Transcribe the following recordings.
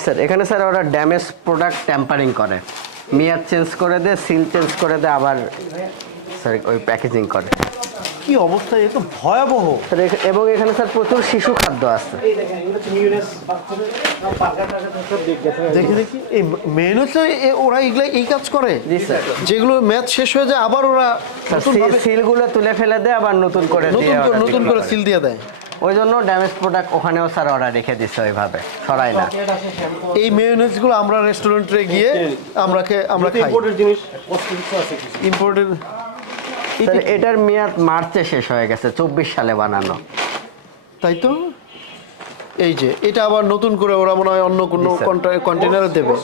Sir এখানে sir ওরা damage product tampering করে, মেয়াদ চেঞ্জ করে দেয়, সিল চেঞ্জ করে দেয়, আবার স্যার ওই প্যাকেজিং করে। কি অবস্থা, এ তো ভয়াবহ। স্যার এবং এখানে স্যার প্রচুর শিশু খাদ্য আছে। দেখি দেখি এই মেনুতে ওরা এগুলো এই কাজ করে। জি স্যার। যেগুলো ম্যাচ শেষ হয়ে যায় আবার ওরা সিলগুলো তুলে ফেলে দেয়, আবার নতুন করে নতুন করে সিল দিয়ে দেয়। ওই জন্য ড্যামেজ প্রোডাক্ট ওখানেও স্যার ওরা রেখে দিচ্ছে ওইভাবে, সরাই না। এই মেয়োনেজগুলো আমরা রেস্টুরেন্টে গিয়ে আমরা খাই। ইম্পোর্টেড জিনিস ইম্পোর্টেড। স্যার এটার মেয়াদ মার্চে শেষ হয়ে গেছে, 24 সালে বানানো। তাই তো, এই যে এটা আবার নতুন করে ওরা মনে হয় অন্য কোনো কন্টেনারে দেবে।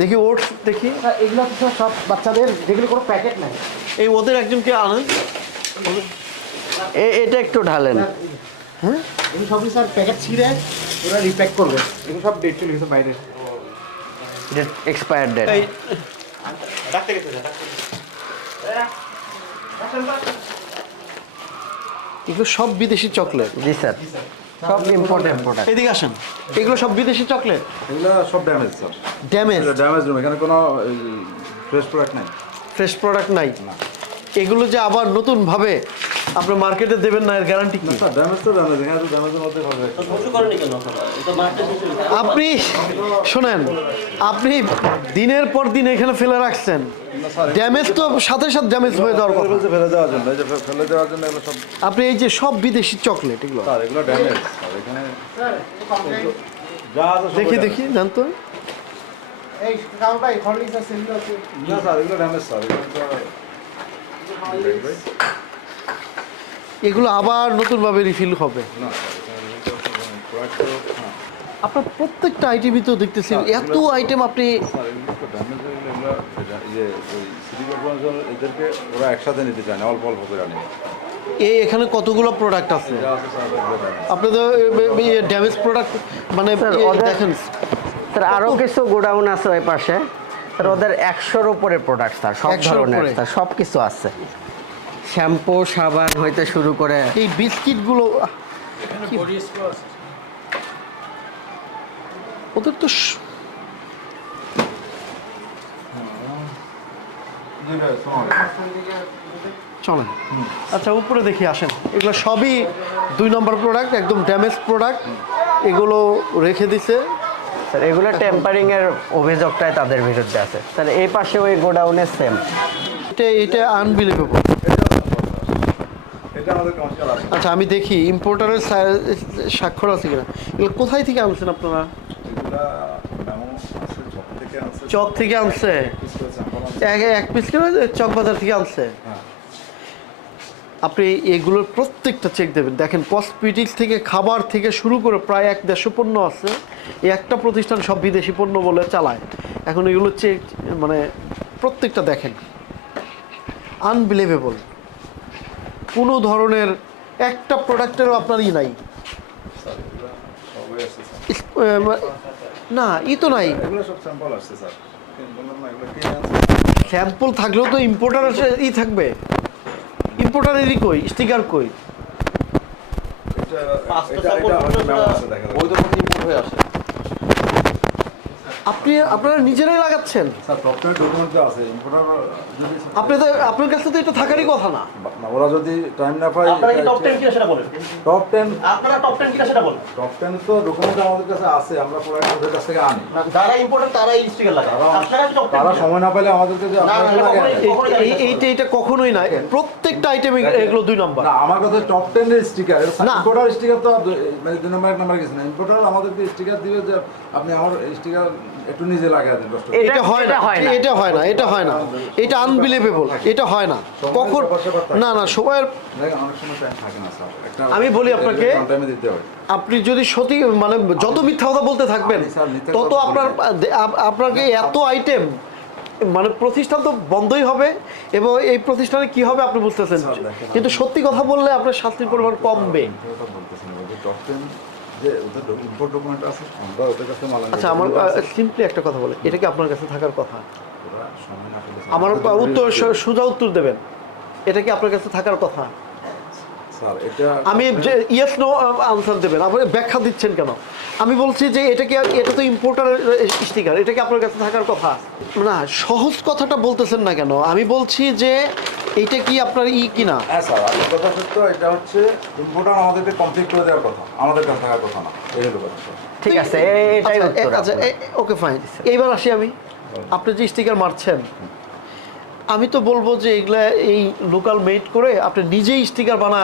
দেখি ওটস দেখি, এগুলো তো সব বাচ্চাদের, যেগুলো কোনো প্যাকেট নাই। এই ওদের একজনকে আনেন, এটা একটু ঢালেন। হ্যাঁ এগুলো সবই স্যার প্যাকেট ছিঁড়ে ওরা রিপ্যাক করবে। এগুলো সব ডেট চলে গেছে বাইরে, এক্সপায়ার ডেট। এই এগুলো সব বিদেশি চকলেট। জি স্যার, সব ইম্পোর্টেড প্রোডাক্ট। এদিকে আসেন, এগুলো সব বিদেশি চকলেট। এগুলো সব damage sir, damage. Damage room, এখানে কোনো ফ্রেশ প্রোডাক্ট নেই। ফ্রেশ প্রোডাক্ট নাই। এগুলো যে আবার নতুন ভাবে আপনি মার্কেটে দেবেন না, এর গ্যারান্টি কি? স্যার ড্যামেজ তো ড্যামেজ, এখানে তো ড্যামেজের মধ্যে হবে। আপনি শোনেন, আপনি দিনের পর দিন এখানে ফেলে রাখছেন, ড্যামেজ তো সাথে সাথে ড্যামেজ হয়ে যাওয়ার কথা। ফেলে দেওয়ার জন্য, এই যে ফেলে দেওয়ার জন্য এগুলো সব। আপনি এই যে সব বিদেশি চকলেট এগুলো স্যার এগুলো ড্যামেজ স্যার, এখানে যা আছে সব দেখি damage। দেখি জানতো। এই কাম ভাই হরলিক্স আছে, এগুলো আছে। না স্যার এগুলো ড্যামেজ স্যার, এগুলো তো এগুলো আবার নতুন ভাবে রিফিল হবে। না প্রোডাক্ট তো হ্যাঁ আপনার প্রত্যেকটা আইটেমই তো দেখতেছি এত আইটেম আপনি। স্যার এগুলো তো ড্যামেজ, এগুলো এই যে ওই সিটি কর্পোরেশন এদেরকে ওরা একসাথে নিতে চায় না, অল্প অল্প করে আনে। এই এখানে কতগুলো প্রোডাক্ট আছে যা আছে স্যার এগুলো damage। আপনি তো ড্যামেজ প্রোডাক্ট মানে দেখেন। স্যার আরো কিছু গোডাউন আছে ওই পাশে, স্যার ওদের 100-র উপরে প্রোডাক্ট স্যার, সব 100-র ধরনের উপরে? স্যার, সব কিছু আছে, শ্যাম্পু সাবান হইতে শুরু করে। এই বিস্কিটগুলো ওদের তো জি ভাই শোনো, চলেন আচ্ছা উপরে দেখি আসেন। এগুলো সবই 2 নম্বর প্রোডাক্ট, একদম ড্যামেজ প্রোডাক্ট। এগুলো রেখে দিছে স্যার এগুলো টেম্পারিং এর অভিযোগটাই তাদের বিরুদ্ধে আছে স্যার। এই পাশে ওই গোডাউনে সেম। এটা আনবিলিভেবল। এটা আমাদের কমার্শিয়াল আছে। আচ্ছা আমি দেখি ইম্পোর্টারের স্বাক্ষর আছে কিনা। এগুলো কোথায় থেকে আনছেন আপনারা? এগুলা মেমো আছে, চক থেকে আছে, চক থেকে আনছে? এক পিস করে চক বাজার থেকে আনছে? হ্যাঁ। আপনি এগুলোর প্রত্যেকটা চেক দেবেন। দেখেন কসমেটিক্স থেকে খাবার থেকে শুরু করে প্রায় 150 পণ্য আছে। এই একটা প্রতিষ্ঠান সব বিদেশি পণ্য বলে চালায়। এখন এগুলো চেক মানে প্রত্যেকটা দেখেন, আনবিলিভেবল। কোনো ধরনের একটা প্রোডাক্টেরও আপনারই নাই। স্যার এগুলো সবই আছে স্যার। না ই তো নাই। এগুলো সব স্যাম্পল আসছে স্যার, বললাম না এগুলো কিনে আনছে। স্যাম্পল থাকলেও তো ইম্পোর্টার থাকবে। ইম্পোর্টারেরই কই, স্টিকার কই? এটা আমাদের মেমো আছে, দেখা যাচ্ছে। আপনারা নিজেরাই লাগাচ্ছেন? স্যার টপটেন ডকুমেন্ট আছে, ইম্পোর্টার যদি আপনার কাছে তো এটা থাকারই কথা না। না, ওরা যদি টাইম না পায়। আপনারা কি টপ 10 কিনা সেটা বলেন। টপ 10, আপনারা টপ 10 কিনা সেটা বলেন। টপ 10 তো ডকুমেন্ট আমাদের কাছে আছে, আমরা প্রোডাক্ট ওদের কাছ থেকে আনি। যারা ইম্পোর্টার তারা এই স্টিকার লাগায়। আপনারা কি টপ 10? তারা সময় না পেলে আমাদেরকে যে না, আপনারা না, লাগে। এইটা কখনোই না। প্রত্যেকটা আইটেমে এগুলো 2 নম্বর। না, আমার কথা টপ 10 এর স্টিকার, না। ইম্পোর্টার স্টিকার তো মানে 2 নম্বর 1 নম্বর কিছু না। ইম্পোর্টার আমাদেরকে স্টিকার দিবে যে আপনি আমার স্টিকার একটু নিজে লাগিয়ে দেন। এটা হয় না, এটা হয় না, এটা হয় না, এটা আনবিলিভেবল। এটা হয় না কখন। না না সবাই। অনেক সময় টাইম থাকে না স্যার, একটা আমি বলি আপনাকে, টাইমে দিতে হয়। আপনি যদি সত্যি মানে যত মিথ্যা কথা বলতে থাকবেন তত আপনাকে এত আইটেম মানে প্রতিষ্ঠান তো বন্ধই হবে এবং এই প্রতিষ্ঠানে কি হবে আপনি বুঝতেছেন। কিন্তু সত্যি কথা বললে আপনার শাস্তির পরিমাণ কমবে। টপ 10 যে ওদের ইম্পোর্ট ডকুমেন্ট আছে, আমরা ওদের কাছে মাল আনি। আচ্ছা আমার সিম্পলি একটা কথা বলে, এটা কি আপনার কাছে থাকার কথা? ওরা সময় না পেলে আমার উত্তর সোজা উত্তর দেবেন, এটা কি আপনার কাছে থাকার কথা? স্যার এটা আমি ইয়েস নো আনসার দেবেন, আপনি ব্যাখ্যা দিচ্ছেন কেন? আমি বলছি যে এটা তো ইম্পোর্টারের স্টিকার, এটা কি আপনার কাছে থাকার কথা না? সহজ কথাটা বলতেছেন না কেন? আমি বলছি যে এইটা কি আপনার কিনা? হ্যাঁ স্যার, আপনার কথা সত্য। এটা হচ্ছে ইম্পোর্টার আমাদেরকে কমপ্লিট করে দেওয়ার কথা, আমাদের কাছে থাকার কথা না। এই হলো কথা স্যার। ঠিক আছে, এটাই উত্তর আচ্ছা আপনার। Okay fine. এইবার আসি আমি, আপনি যে স্টিকার মারছেন, আমি তো বলবো যে এগুলা এই লোকাল মেড করে আপনি নিজেই স্টিকার বানা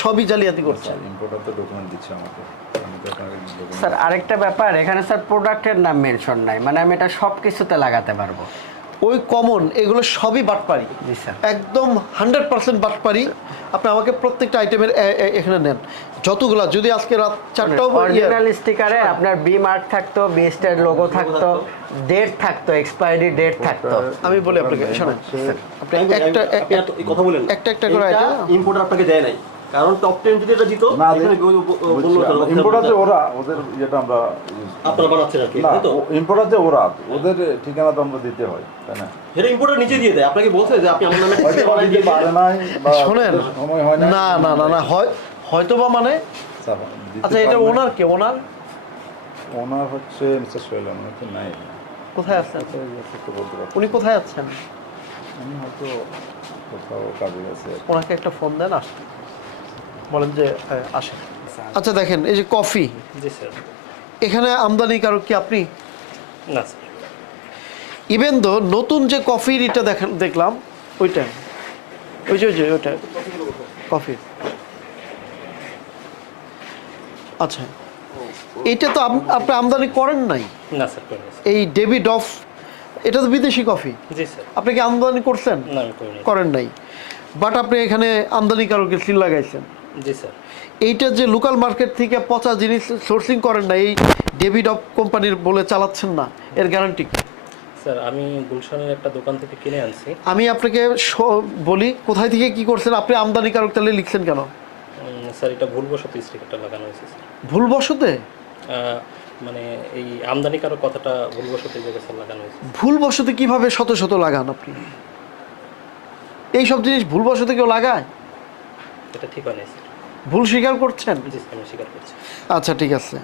সবই জালিয়াতি করছেন। ইম্পোর্টার তো ডকুমেন্ট দিচ্ছে আমাকে, আমি তো আপনাকে document স্যার আরেকটা ব্যাপার, এখানে স্যার প্রোডাক্টের নাম মেনশন নাই, মানে আমি এটা সব কিছুতে লাগাতে পারবো। ওই কমন এগুলো সবই বাটপারি, জি স্যার। একদম 100% বাটপারি। আপনি আমাকে প্রত্যেকটা আইটেমের এখানে নেন যতগুলা, যদি আজকে রাত 4টাও অরিজিনাল স্টিকারে আপনার বি মার্ক থাকতো, বিএসটার লোগো থাকতো, ডেট থাকতো, এক্সপায়ারি ডেট থাকতো। আমি বলি আপনাকে, শোনেন আপনি কথা বলেন একটা করে এটা item। ইম্পোর্টার আপনাকে দেয় নাই, কারণ টপ 10 যদি এটা দিত না, এখানে ইম্পোর্টার যে ওরা, ওদের যেটা আমরা আপনারা বানাচ্ছেন আর কি, না, তাই তো? ইম্পোর্টার যে ওরা, ওদের ঠিকানা তো আমরা দিতে হয়, তাই না? এটা ইম্পোর্টার নিচে দিয়ে দেয়, আপনাকে বলছে যে আপনি আমার নামে হয়তো ঠিকানা বানিয়ে দিতে দিয়ে পারে নাই বা শোনেন, ওদের সময় হয় না। না না না না হয়তো বা মানে, স্যার, দিতে আচ্ছা এটা পারে না। ওনার কে? ওনার হচ্ছে মিস্টার সোহেল, ওনার হচ্ছে নাই। কোথায় আছেন? তো বলতে পারছি উনি কোথায় আছেন? আমি হয়তো কোথাও কাজে গেছে। ওনাকে একটা ফোন দেন, আসেন, বলেন যে আসেন। আচ্ছা দেখেন, এই যে কফি, জি স্যার। এখানে আমদানিকারক কি আপনি? না স্যার। ইভেন তো নতুন যে কফির এটা দেখলাম, ওইটা ওইটা কফি। আচ্ছা, এটা তো আপনি আমদানি করেন নাই? না স্যার, করিনি স্যার। এই ডেভিড অফ, এটা তো বিদেশি কফি, জি স্যার। আপনি কি আমদানি করছেন? না, আমি করিনি। করেন নাই, বাট আপনি এখানে আমদানিকারকের সিল লাগাইছেন। জি স্যার। এইটা যে লোকাল মার্কেট থেকে পচা জিনিস সোর্সিং করেন না, এই ডেভিড অফ কোম্পানির বলে চালাচ্ছেন না, এর গ্যারান্টি কি? স্যার আমি গুলশানের একটা দোকান থেকে কিনে আনছি। আমি আপনাকে বলি কোথায় থেকে কি করছেন, আপনি আমদানিকারক তাহলে লিখছেন কেন? স্যার এটা ভুলবশত স্টিকারটা লাগানো হয়েছে স্যার। ভুলবশতে? মানে এই আমদানিকারক কথাটা ভুলবশত এই জায়গায় স্যার লাগানো হয়েছে। ভুলবশতে কিভাবে শত শত লাগান আপনি? এই সব জিনিস ভুলবশতে কেউ লাগায়? এটা ঠিক হয় না স্যার। ভুল স্বীকার করছেন? জি স্যার, আমি স্বীকার করছি। আচ্ছা ঠিক আছে।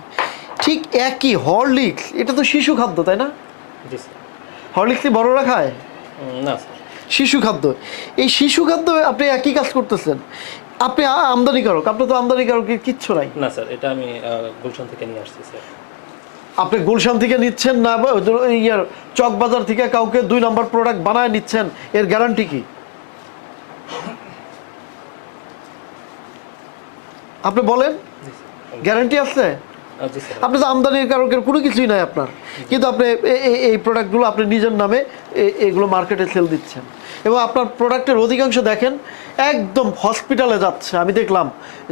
ঠিক একই হরলিক্স, এটা তো শিশু খাদ্য তাই না? জি স্যার। হরলিক্স কি বড়রা খায়? না স্যার। শিশু খাদ্য, এই শিশু খাদ্য আপনি একই কাজ করতেছেন। আপনি আমদানিকারক, আপনার তো আমদানিকারকের কিচ্ছু নাই। না স্যার, এটা আমি গুলশান থেকে নিয়ে আসছি স্যার। আপনি গুলশান থেকে নিচ্ছেন না ইয়ার চকবাজার থেকে কাউকে 2 নম্বর প্রোডাক্ট বানায় নিচ্ছেন, এর গ্যারান্টি কি? আপনি বলেন, গ্যারান্টি আছে? জি স্যার। আপনি তো আমদানিকারকের কোনো কিছুই নাই আপনার, কিন্তু আপনি এই প্রোডাক্টগুলো আপনি নিজের নামে এগুলো মার্কেটে সেল দিচ্ছেন, এবং আপনার প্রোডাক্টের অধিকাংশ দেখেন একদম হসপিটালে যাচ্ছে। আমি দেখলাম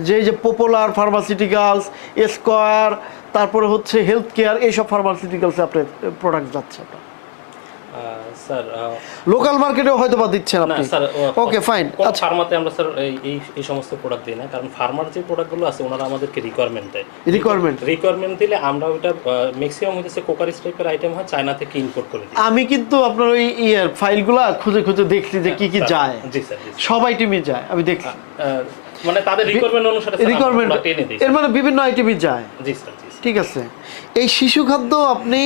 যে এই যে পপুলার ফার্মাসিউটিক্যালস, স্কয়ার, তারপরে হচ্ছে হেলথ কেয়ার, এইসব ফার্মাসিউটিক্যালসে আপনার প্রোডাক্ট যাচ্ছে। স্যার লোকাল মার্কেটেও হয়তো বা দিচ্ছেন না আপনি। Sir, okay fine. কোন আচ্ছা, ফার্মাতে আমরা স্যার এই সমস্ত প্রোডাক্ট দিই না, কারণ ফার্মার যে প্রোডাক্টগুলো আছে ওনারা আমাদেরকে রিকোয়ারমেন্ট দেয়। রিকোয়ারমেন্ট দিলে আমরা ওটা ম্যাক্সিমাম হচ্ছে কোকারিস টাইপের আইটেম হয়, চায়না থেকে ইম্পোর্ট করে দিই। আমি কিন্তু আপনার ওই ফাইলগুলা খুঁজে খুঁজে দেখছি যে কি কি স্যার, যায়। জি স্যার, জি স্যার। সব আইটেমই যায়, আমি দেখছি। মানে তাদের রিকোয়ারমেন্ট অনুসারে স্যার আমরা রিকোয়ারমেন্ট, product এনে দিই এর মানে বিভিন্ন আইটেমই যায়। জি স্যার, জি স্যার। ঠিক আছে, এই শিশু খাদ্য আপনি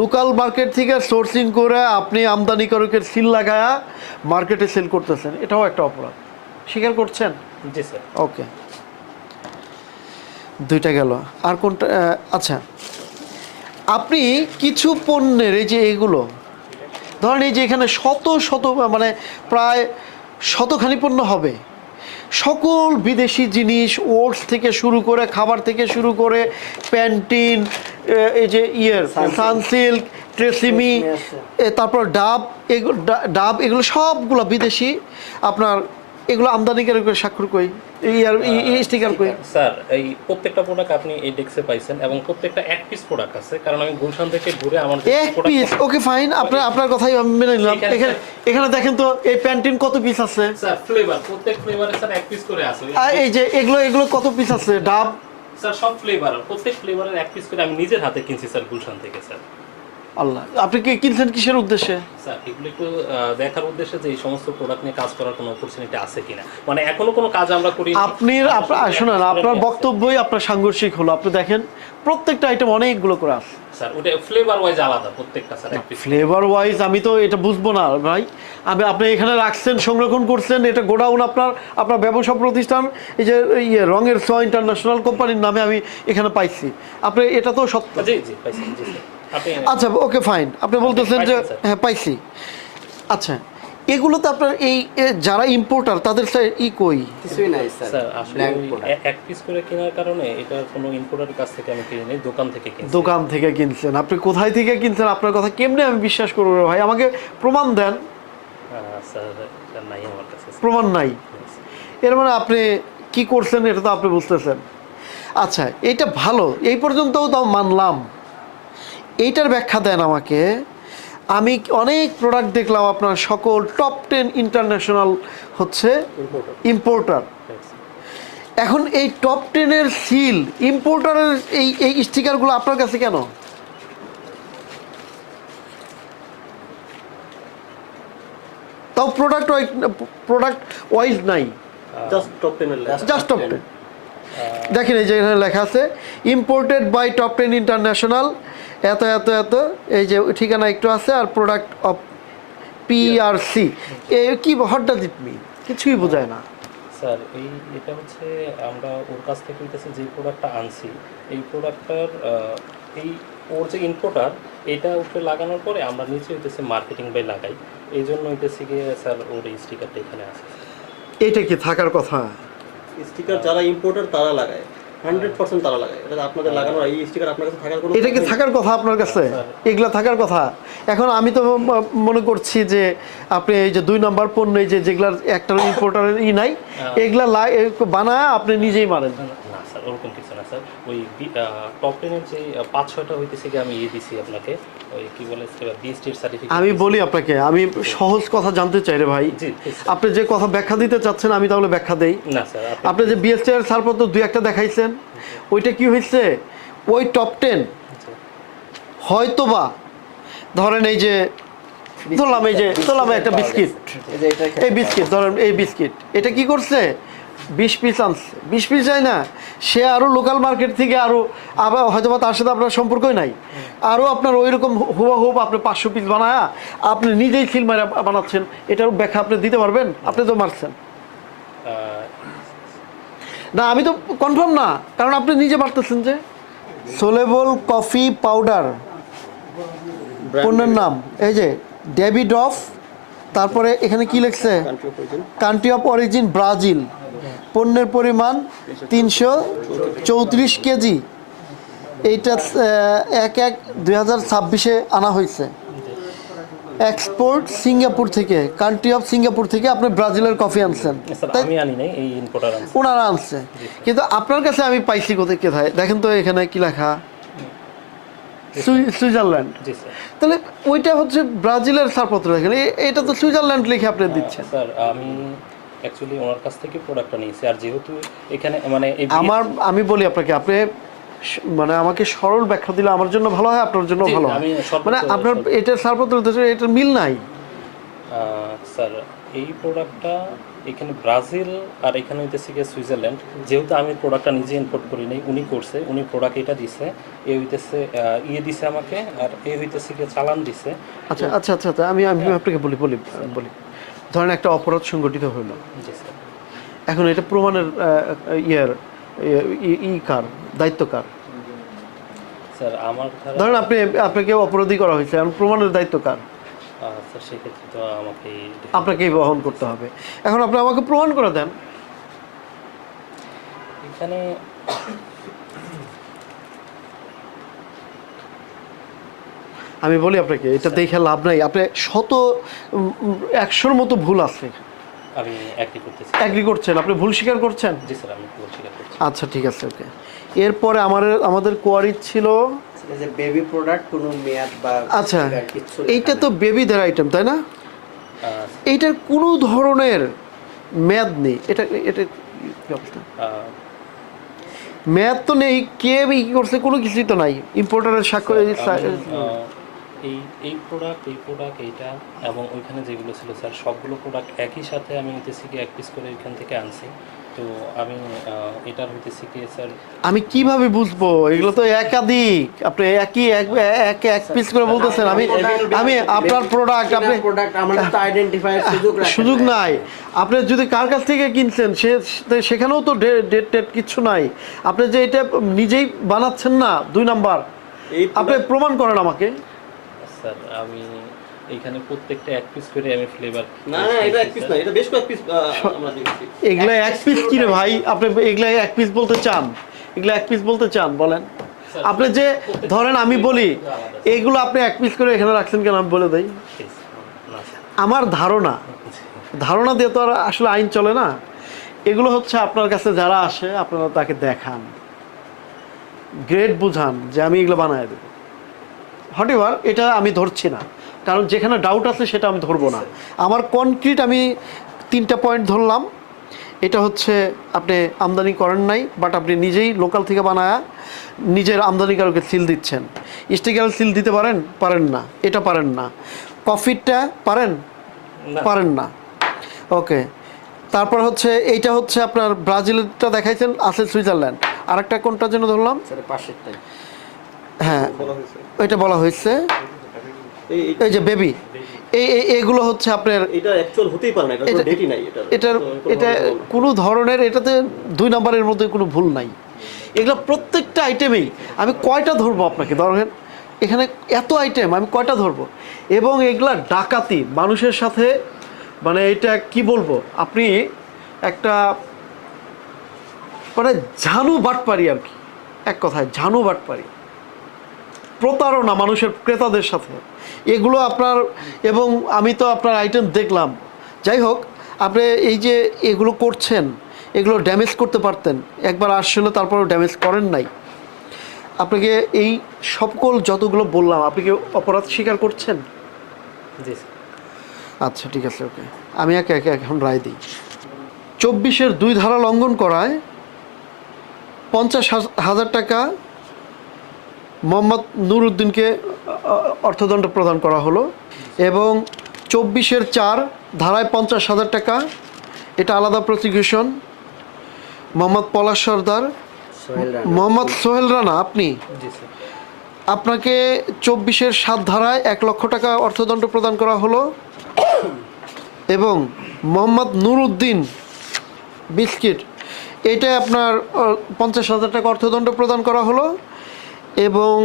লোকাল মার্কেট থেকে সোর্সিং করে আপনি আমদানিকারকের সিল লাগায়া মার্কেটে সেল করতেছেন, এটাও একটা অপরাধ, স্বীকার করছেন? জি স্যার। ওকে, দুইটা গেল। আর কোনটা? আচ্ছা, আপনি কিছু পণ্যের এই যে এগুলো ধরেন, এই যে এখানে শত শত মানে প্রায় শতখানি পণ্য হবে, সকল বিদেশি জিনিস, ওটস থেকে শুরু করে, খাবার থেকে শুরু করে, প্যান্টিন, এই যে সানসিল্ক, ট্রেসিমি, তারপর ডাব, এগুলো সবগুলো বিদেশি। আপনার এগুলো আমদানিকারকের স্বাক্ষর কই, স্টিকার কই? স্যার এই প্রত্যেকটা প্রোডাক্ট আপনি এই ডেস্কে পাইছেন, এবং প্রত্যেকটা এক পিস প্রোডাক্ট আছে, কারণ আমি গুলশান থেকে ঘুরে আমার এক পিস? ওকে ফাইন, আপনার কথাই আমি মেনে নিলাম। এখানে দেখেন তো এই প্যান্টিন কত পিস আছে? স্যার ফ্লেভার, প্রত্যেক ফ্লেভারে স্যার এক পিস করে আছে। আর এই যে এগুলো কত পিস আছে? ডাব স্যার সব ফ্লেভার, প্রত্যেক ফ্লেভারের এক পিস করে আমি নিজের হাতে কিনছি স্যার গুলশান থেকে স্যার। আল্লাহ, আপনি কি কিনছেন কিসের উদ্দেশ্যে? স্যার এগুলো একটু দেখার উদ্দেশ্যে যে এই সমস্ত প্রোডাক্ট নিয়ে কাজ করার কোনো অপরচুনিটি আছে কিনা, মানে এখনো কোনো কাজ আমরা করি শোনেন, আপনার বক্তব্যই আপনার সাংঘর্ষিক হলো। আপনি দেখেন প্রত্যেকটা আইটেম অনেকগুলো করে আছে স্যার, ওটা ফ্লেভার ওয়াইজ আলাদা প্রত্যেকটা স্যার। ফ্লেভার ওয়াইজ আমি তো এটা বুঝবো না ভাই। আপনি এখানে রাখছেন, সংরক্ষণ করছেন, এটা গোডাউন আপনার ব্যবসা প্রতিষ্ঠান, এই যে রঙের ছ ইন্টারন্যাশনাল কোম্পানির নামে আমি এখানে পাইছি। আপনি এটা তো সত্য। জি জি পাইছি, জি স্যার। আপনি আচ্ছা ওকে ফাইন, আপনি বলতেছেন যে হ্যাঁ পাইছি। আচ্ছা, এগুলোতে আপনার এই যারা ইম্পোর্টার তাদের কই? কিছুই নাই স্যার, স্যার আসলে এক পিস করে কেনার কারণে এটা কোনো ইম্পোর্টারের কাছ থেকে আমি কিনি নাই, দোকান থেকে কিনছি। দোকান থেকে কিনছেন? আপনি কোথায় থেকে কিনছেন? আপনার কথা কেমনে আমি বিশ্বাস করবো রে ভাই? আমাকে প্রমাণ দেন। স্যার এটা নাই আমার কাছে। প্রমাণ নাই? এর মানে আপনি কি করছেন এটা তো আপনি বুঝতেছেন। আচ্ছা, এটা ভালো, এই পর্যন্তও তাও মানলাম। এইটার ব্যাখ্যা দেন আমাকে। আমি অনেক প্রোডাক্ট দেখলাম আপনার সকল টপ 10 ইন্টারন্যাশনাল হচ্ছে ইম্পোর্টার। এখন এই টপ 10-এর সিল ইম্পোর্টারের এই স্টিকারগুলো আপনার কাছে কেন? তাও প্রোডাক্ট ওয়াইজ নাই, জাস্ট টপ 10 এর জাস্ট টপ 10। দেখেন এই যে এখানে লেখা আছে ইম্পোর্টেড বাই টপ 10 ইন্টারন্যাশনাল, এত এত এত, এই যে ঠিকানা একটু আছে, আর প্রোডাক্ট অফ পিআরসি। কি হোয়াট ডাজ ইট মিন? কিছুই বোঝায় না স্যার। এটা হচ্ছে আমরা ওর কাছ থেকে হইতেছে যে প্রোডাক্টটা আনছি, এই প্রোডাক্টটার ওর যে ইম্পোর্টার, এটা উপরে লাগানোর পরে আমরা নিচে হইতেছে মার্কেটিং বাই লাগাই, এই জন্য হইতেছে গিয়ে স্যার ওর এই স্টিকারটা এখানে আছে। এটা কি থাকার কথা? স্টিকার যারা ইম্পোর্টার তারা লাগায়, 100% তারা লাগায়। এটা আপনাদের লাগানোর এই স্টিকার আপনার কাছে থাকার কোনো, এটা কি থাকার কথা আপনার কাছে? এগুলা থাকার কথা। এখন আমি তো মনে করছি যে আপনি এই যে 2 নম্বর পণ্য, এই যেগুলার একটা ইম্পোর্টারের নাই, এগুলা বানায় আপনি নিজেই মারেন। না স্যার ওরকম কিছু না স্যার। ওই টপ 10-এর যে 5-6টা হইতেছে গিয়ে আমি দিছি আপনাকে, ওই কি বলে বিএসটির সার্টিফিকেট। আমি বলি আপনাকে, আমি সহজ কথা জানতে চাই রে ভাই। জি আপনি যে কথা ব্যাখ্যা দিতে চাচ্ছেন আমি তাহলে ব্যাখ্যা দেই। না স্যার, আপনি যে বিএসটি এর ছাড়পত্র 2-1টা দেখাইছেন, ওইটা কি হয়েছে? ওই টপ 10 হয়তোবা ধরেন এই যে ধরলাম একটা বিস্কিট, এই বিস্কিট ধরেন, এই বিস্কিট এটা কি করছে 20 পিস আনছে, 20 পিস যায় না, সে আরও লোকাল মার্কেট থেকে আরও আবার হয়তো বা তার সাথে আপনার সম্পর্কই নাই, আরও আপনার ওই রকম হুবহু আপনি 500 পিস বানায়া আপনি নিজেই সিল মারা বানাচ্ছেন। এটার ব্যাখ্যা আপনি দিতে পারবেন? আপনি তো মারছেন না, আমি তো কনফার্ম না, কারণ আপনি নিজে পারতেছেন যে সোলেবল কফি পাউডার পণ্যের নাম, এই যে ডেভিড অফ, তারপরে এখানে কি লিখছে কান্ট্রি অফ অরিজিন ব্রাজিল, পণ্যের পরিমাণ 334 কেজি। এইটা 1/1/2026 আনা হয়েছে। এক্সপোর্ট সিঙ্গাপুর থেকে, কান্ট্রি অফ সিঙ্গাপুর থেকে আপনি ব্রাজিলের কফি আনছেন, আমি আনি নাই, এই ইম্পোর্টার আনছে, ওনারা আনছে। কিন্তু আপনার কাছে আমি পাইছি কোথায় দেখেন তো, এখানে কি লেখা সুইজারল্যান্ড। তাহলে ওইটা হচ্ছে ব্রাজিলের ছাড়পত্র, দেখেন এটা তো সুইজারল্যান্ড লিখে আপনি দিচ্ছেন। স্যার আমি অ্যাকচুয়ালি ওনার কাছ থেকে প্রোডাক্টটা নিয়েছি, আর যেহেতু এখানে মানে আমি বলি আপনাকে, আপনি মানে আমাকে সরল ব্যাখ্যা দিলে আমার জন্য ভালো হয়, আপনার জন্য ভালো হয়। মানে আপনার এটার ছাড়পত্র এটার মিল নাই স্যার। এই প্রোডাক্টটা এখানে ব্রাজিল আর এখানে হইতেছে গিয়ে সুইজারল্যান্ড, যেহেতু আমি প্রোডাক্টটা নিজে ইম্পোর্ট করি নাই, উনি করছে, উনি প্রোডাক্ট এটা দিছে, এ হইতেছে দিছে আমাকে, আর এ হইতেছে গিয়ে চালান দিছে। আচ্ছা আচ্ছা আচ্ছা আচ্ছা আমি আপনাকে বলি ধরেন একটা অপরাধ সংগঠিত হলো, এখন এটা প্রমাণের কার দায়িত্ব কার? স্যার আমার ধরেন আপনাকে অপরাধী করা হয়েছে, এখন প্রমাণের দায়িত্ব কার? স্যার সেক্ষেত্রে তো আপনাকেই বহন করতে হবে। এখন আপনি আমাকে প্রমাণ করে দেন। এখানে আমি বলি আপনাকে, এটা দেখে লাভ নাই, আপনি 100-র মতো ভুল আছে। আমি এগ্রি করছেন, আপনি ভুল স্বীকার করছেন? জি স্যার, আমি ভুল স্বীকার করছি। আচ্ছা ঠিক আছে, ওকে। এরপরে আমাদের কোয়ারি ছিল যে বেবি প্রোডাক্ট কোনো মেয়াদ বা আচ্ছা, এইটা তো বেবিদের আইটেম তাই না? এইটার কোনো ধরনের মেয়াদ নেই, এটা কি অবস্থা? মেয়াদ তো নেই, কে কি করছে কোনো কিছুই তো নাই, ইম্পোর্টারের স্বাক্ষর। এই প্রোডাক্ট এইটা এবং ওইখানে যেগুলো ছিল স্যার সবগুলো প্রোডাক্ট একই সাথে আমি হইতেছি কি 1 পিস করে ওইখান থেকে আনছি। তো আমি এটার হইতেছি কি স্যার আমি কিভাবে বুঝবো? এগুলো তো একাধিক, আপনি একই এক পিস করে বলতেছেন। আমি আপনার প্রোডাক্ট আপনি প্রোডাক্ট আমাদের তো আইডেন্টিফাই সুযোগ নাই। আপনি যদি কার কাছ থেকে কিনছেন সেখানেও তো ডেট টেট কিছু নাই। আপনি যে এটা নিজেই বানাচ্ছেন না 2 নাম্বার, আপনি প্রমাণ করেন আমাকে। স্যার আমি এইখানে প্রত্যেকটা 1 পিস করে আমি ফ্লেভার না এটা এক পিস না, এটা বেশ কয়েক পিস আমরা দেখেছি। এগুলা 1 পিস কি রে ভাই? আপনি এগুলা 1 পিস বলতে চান? এগুলা 1 পিস বলতে চান বলেন? আপনি যে ধরেন আমি বলি এগুলো আপনি 1 পিস করে এখানে রাখছেন কেন আমি বলে দেই। আমার ধারণা দিয়ে তো আর আসলে আইন চলে না। এগুলো হচ্ছে আপনার কাছে যারা আসে আপনারা তাকে দেখান, গ্রেড বুঝান যে আমি এগুলো বানায় দেবো। হটেভার এটা আমি ধরছি না, কারণ যেখানে ডাউট আছে সেটা আমি ধরবো না। আমার কনক্রিট আমি 3টা পয়েন্ট ধরলাম। এটা হচ্ছে আপনি আমদানি করেন নাই, বাট আপনি নিজেই লোকাল থেকে বানায়া নিজের আমদানিকারকে সিল দিচ্ছেন। স্টিকার সিল দিতে পারেন না, এটা পারেন না। কফিটা পারেন না। ওকে, তারপর হচ্ছে এইটা হচ্ছে আপনার ব্রাজিলটা দেখাইছেন, আছে সুইজারল্যান্ড। আরেকটা কোনটার জন্য ধরলাম? পাশেরটাই। হ্যাঁ এটা বলা হয়েছে, এই যে বেবি, এগুলো হচ্ছে আপনার এটা অ্যাকচুয়াল হতেই পারে না, এটা কোনো ডেটই নাই। এটা কোনো ধরনের, এটাতে 2 নাম্বারের মধ্যে কোনো ভুল নাই। এগুলো প্রত্যেকটা আইটেমেই আমি কয়টা ধরবো আপনাকে? ধরেন এখানে এত আইটেম, আমি কয়টা ধরবো? এবং এগুলা ডাকাতি মানুষের সাথে, মানে এটা কি বলবো, আপনি একটা মানে ঝানু বাটপারি আর কি, এক কথায় ঝানু বাটপারি, প্রতারণা মানুষের ক্রেতাদের সাথে এগুলো আপনার। এবং আমি তো আপনার আইটেম দেখলাম। যাই হোক, আপনি এই যে এগুলো করছেন, এগুলো ড্যামেজ করতে পারতেন, একবার আসছিল তারপরেও ড্যামেজ করেন নাই। আপনাকে এই সকল যতগুলো বললাম, আপনি কি অপরাধ স্বীকার করছেন? জি স্যার। আচ্ছা ঠিক আছে, ওকে, আমি একে এখন রায় দিই। 24-এর 2 ধারা লঙ্ঘন করায় 50,000 টাকা মোহাম্মদ নুরউদ্দিনকে অর্থদণ্ড প্রদান করা হলো। এবং 24-এর 4 ধারায় 50,000 টাকা, এটা আলাদা প্রসিকিউশন। মোহাম্মদ পলাশ সর্দার, মোহাম্মদ সোহেল রানা, আপনি জি স্যার। আপনাকে 24-এর 7 ধারায় 1 লক্ষ টাকা অর্থদণ্ড প্রদান করা হলো। এবং মোহাম্মদ নুরউদ্দিন বিস্কিট, এটা আপনার 50,000 টাকা অর্থদণ্ড প্রদান করা হলো। এবং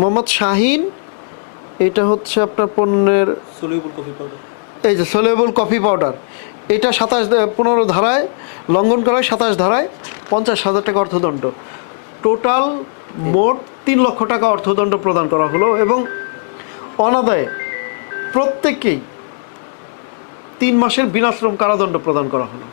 মোহাম্মদ শাহিন, এটা হচ্ছে আপনার পণ্যের সলিউবল কফি পাউডার, এই যে সলিউবল কফি পাউডার, এটা 15 ধারায় লঙ্ঘন করায় 27 ধারায় 50,000 টাকা অর্থদণ্ড। টোটাল মোট 3 লক্ষ টাকা অর্থদণ্ড প্রদান করা হলো। এবং অনাদায়ে প্রত্যেককেই 3 মাসের বিনাশ্রম কারাদণ্ড প্রদান করা হলো।